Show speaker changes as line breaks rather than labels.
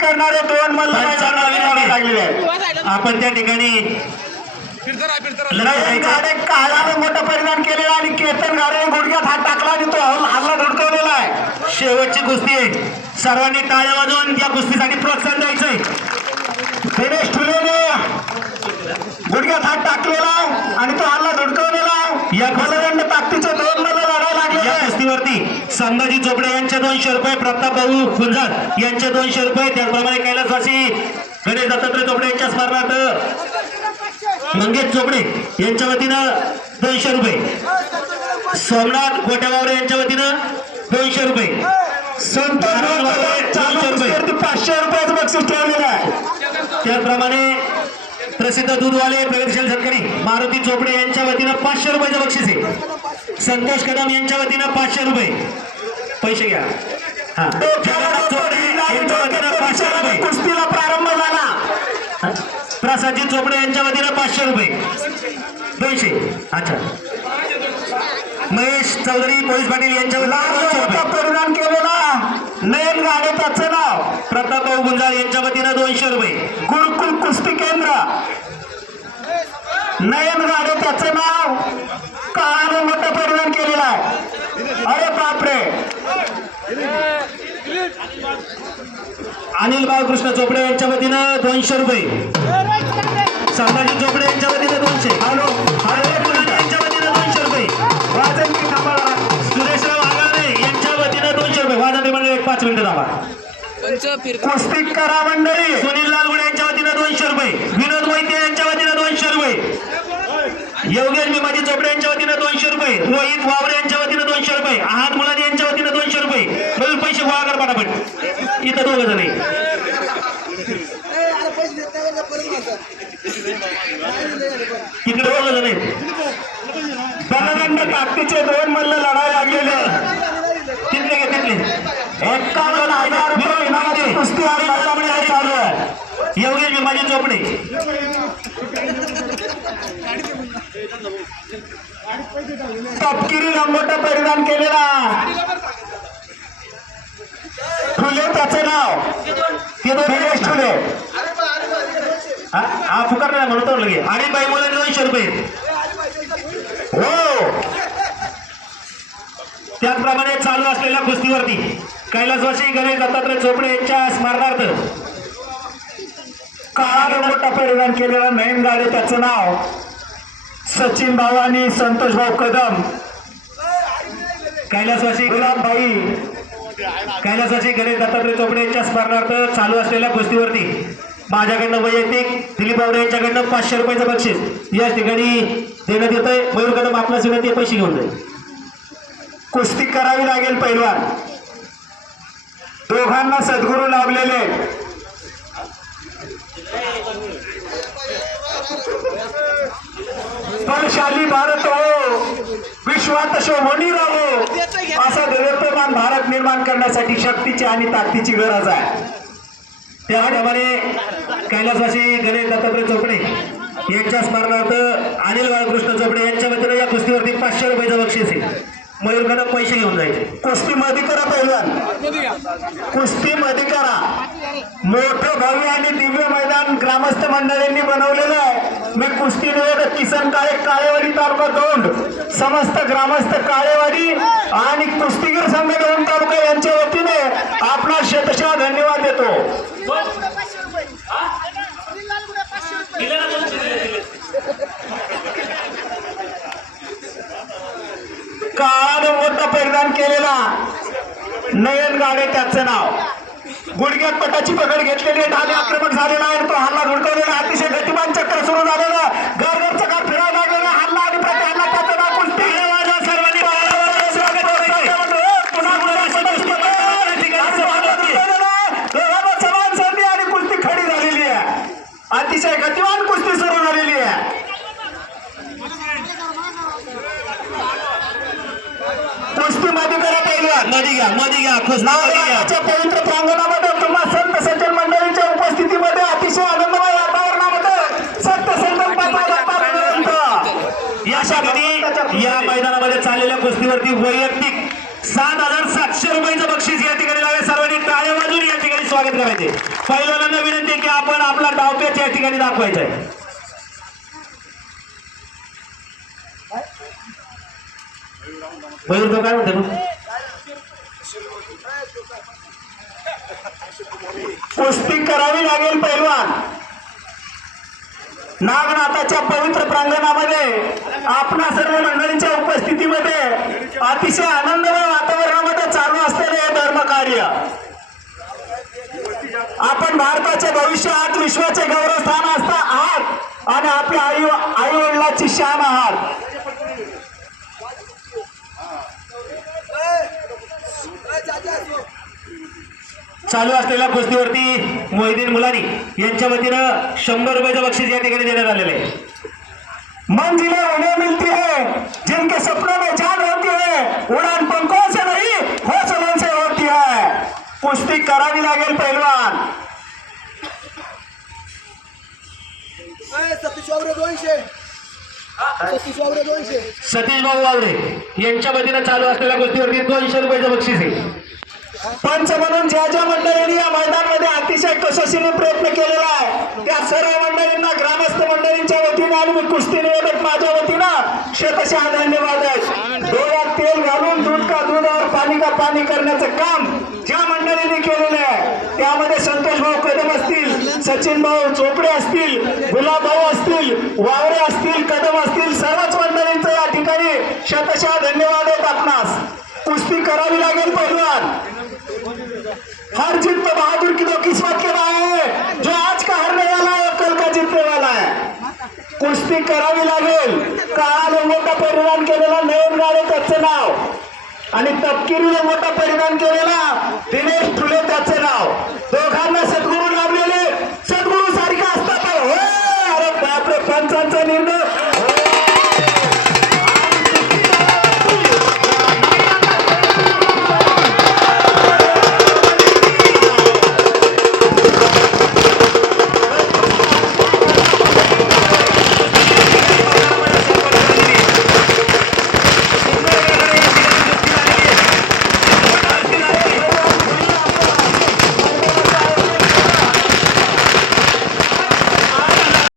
करणारे दोन मल्ल मैदानावर लढायला लागलेले आहेत
आपण त्या ठिकाणी
काळाने मोठा परिणाम केलेला आणि केतन गाडे गुडघ्यात हात टाकला आणि तो हल्ला धुडकवलेला आहे.
शेवटची कुस्ती आहे. सर्वांनी टाळ्या वाजवून या कुस्तीसाठी प्रोत्साहन द्यायचंय.
दिनेश ठुलेने गुडघ्यात हात टाकलेला आणि तो हल्ला धुडकवलेला.
या
मल्लदंड ताकदीचे
कुस्तीवरती संभाजी चोपडे यांचे दोनशे रुपये प्रताप भाऊ फुलझाड यांचे दोनशे रुपये त्याचप्रमाणे कैलासवासी गणेश दत्तात्रय चोपडे यांच्या स्मरणार्थ मंगेश चोपडे यांच्या वतीनं दोनशे रुपये. सोमनाथ गोट्यावावरे यांच्या वतीनं दोनशे रुपये.
पाचशे रुपयाचं बक्षीस ठेवलेलं आहे.
त्याचप्रमाणे प्रसिद्ध दूधवाले प्रगतीशील शेतकरी मारुती चोपडे यांच्या वतीनं पाचशे रुपयाचं बक्षीस आहे. संतोष कदम यांच्या वतीनं पाचशे रुपये. पैसे घ्या. हा. पाचशे रुपये
कुस्तीला प्रारंभ झाला.
प्रसादजी चोपडे यांच्या वतीनं पाचशे रुपये. दोनशे. अच्छा. महेश चौधरी पोलीस पाटील यांच्या
परिणाम केलेला नयन गाडे त्याचं नाव.
प्रताप भाऊ गुंजाळ यांच्या वतीनं दोनशे रुपये.
गुरुकुल कुस्ती केंद्र. नयन गाडे त्याचं नाव काळाने मोठा परिणाम केलेला आहे. अरे बापरे.
अनिल बाळकृष्ण चोपडे यांच्या वतीनं दोनशे रुपये. संभाजी चोपडे यांच्या वतीनं दोनशे.
हॅलो.
यांच्या वतीनं दोनशे रुपये. सुरेशराव यांच्या वतीनं दोनशे रुपये. मंडळ एक पाच मिनिटं दाबा
कुस्ती करा मंडळी.
सुनील लालगुडे यांच्या वतीनं दोनशे रुपये. विनोद मोहिते यांच्या वतीनं दोनशे रुपये योगेश भीमाजी चोपडे यांच्या वतीनं दोनशे रुपये रोहित वावरे यांच्या वतीनं दोनशे रुपये आहात मुलानी यांच्या वतीनं दोनशे रुपये. मिळून पैसे गोळा कर पटापट. इथं दोघं जण इकडे दोघं जण
दलदंड ताकदीचे दोन मल्ल लढायला लागलेले.
तिथले घे तिथले.
एकावन्न हजार रुपये कुस्ती मैदानामध्ये चालू आहे.
योगेश भीमाजी चोपडे.
तपकिरी लंगोटा परिधान केलेला. फुले त्याचे नाव. दिनेश फुले
हा? फुकार नाही म्हणतो लगे. आणि बाई मुलांनी दोनशे रुपये.
हो.
त्याचप्रमाणे चालू असलेल्या कुस्तीवरती कैलासवासी गणेश दत्तात्रय चोपडे यांच्या स्मरणार्थ
काळा रंगोटा परिधान केलेला नयन गाडे त्याचं नाव सचिन भाऊ आणि संतोष भाऊ कदम.
कैलासवासी
गुलाबभाई
कैलासवासी गणेश दत्तात्रय चोपडे यांच्या स्मरणार्थ चालू असलेल्या कुस्तीवरती माझ्याकडनं वैयक्तिक दिलीप बावडे यांच्याकडनं पाचशे रुपयाचं बक्षीस. या ठिकाणी देण्यात येत आहे मयूर कदम आपल्या सगळ्यात ते पैसे घेऊन जाईल.
कुस्ती करावी लागेल पहिलवान. दोघांना सद्गुरू लाभलेले. बलशाली भारत हो विश्वात शोभनी राहो. असा देवत्वमान भारत निर्माण करण्यासाठी शक्तीची आणि ताकदीची गरज आहे.
त्याप्रमाणे कैलासवासी गणेश दत्तात्रय चोपडे यांच्या स्मरणार्थ अनिल बाळकृष्ण चोपडे यांच्या मित्र या कुस्तीवरती पाचशे रुपयाचं बक्षीस आहे. मयूरकडे पैसे घेऊन जायचे.
कुस्ती मध्ये करा पैलवान कुस्ती मध्ये करा. मोठं भव्य आणि दिव्य मैदान ग्रामस्थ मंडळींनी बनवलेलं आहे. मी कुस्ती निवेदक किसन काळे काळेवाडी तालुका दौंड समस्त ग्रामस्थ काळेवाडी आणि कुस्तीगीर संघ दौंड तालुका यांच्या वतीने आपला शेतशा धन्यवाद देतो
पाचशे रुपये अनिल लालगुडे पाचशे रुपये
काळानं मोठा गेलेला. नयन गाडे त्याचं नाव. गुडघ्यात पटाची पकड घेतलेली ढाले आक्रमण झालेला आहे. तो हल्ला धुडकवलेला अतिशय गतिमान चक्र सुरू झालेलं घर चक्र फिरायला लागलेला हल्ला आणि प्रति हल्ला त्याचं नाव कुस्ती
सर्वांनी स्वागत करायचे.
पुन्हा पुन्हा असं कुस्ती असं हल्ला धुडकवलेला. दोघांना समान संधी आणि कुस्ती खडी झालेली आहे अतिशय गतिमान कुस्ती सुरू झालेली आहे कुस्ती मध्ये
मध्ये घ्या मध्ये घ्या
नागराच्या पवित्र प्रांगणामध्ये तुम्हा संत सज्जन मंडळींच्या उपस्थितीमध्ये अतिशय आनंदमय वातावरणामध्ये संत संत
या ठिकाणी या मैदानामध्ये चाललेल्या कुस्तीवरती वैयक्तिक सात हजार सातशे रुपयाचं बक्षीस या ठिकाणी लावे सर्वांनी करायचे. पहिल्यांदा विनंती की आपण आपला डावपेच या ठिकाणी दाखवायचा आहे. मयूर तो काय म्हणतो तू
कुस्ती करावी लागेल पैलवान. नागनाथाच्या पवित्र प्रांगणामध्ये आपणा सर्व मंडळींच्या उपस्थितीमध्ये अतिशय आनंदमय वातावरणामध्ये चालू असलेले हे आपण भारताचे भविष्य आज विश्वाचे गौरवस्थान असता आहात आणि आपल्या आई आई वडिलाची शान आहात.
चालू असलेल्या कुस्तीवरती मोहिदीन मुलानी यांच्या वतीनं शंभर रुपयाचं बक्षीस या ठिकाणी देण्यात आलेलं आहे.
मंजिलें उन्हें मिलती है जिनके सपनों में जान होती है उड़ान पंखों से नहीं हौसलों से होती है कुस्ती करावी लागेल पहलवान
सतीश वावरे दोनशे. सतीश वावरे दोनशे.
सतीश भाऊ वावरे यांच्या वतीनं चालू असलेल्या कुस्तीवरती दोनशे रुपयाचं बक्षीस आहे.
पंच म्हणून ज्या ज्या मंडळींनी या मैदानामध्ये अतिशय कसोशीने प्रयत्न केलेला आहे त्या सर्व मंडळींना ग्रामस्थ मंडळींच्या वतीनं आणि मी कुस्ती निवेदक माझ्या वतीनं शतशः धन्यवाद आहेत डोळ्यात तेल घालून दूध का दुधावर पाणी का पाणी करण्याचं काम ज्या मंडळींनी केलेलं आहे त्यामध्ये संतोष भाऊ कदम असतील सचिन भाऊ चोपडे असतील गुलाब भाऊ असतील वावरे असतील कदम असतील सर्वच मंडळींचं या ठिकाणी शतशः धन्यवाद आहेत आपणास. कुस्ती करावी लागेल पहिलवान. हर जीत में बहादुर की दो किस्मत के भाई है जो आज का हरने वाला है कल का जीतने वाला है। कुस्ती करावी लागेल। का परिणाम परिधान केलेला? नयन गाडे त्याचे नाव. आणि तपकिरी मोठा परिधान केलेला? दिनेश ठुले त्याचे नाव. दोघांना सद्गुरू लाभलेले. सद्गुरू सारखे असतात. हो, अरे बापरे पंचांचा निर्णय.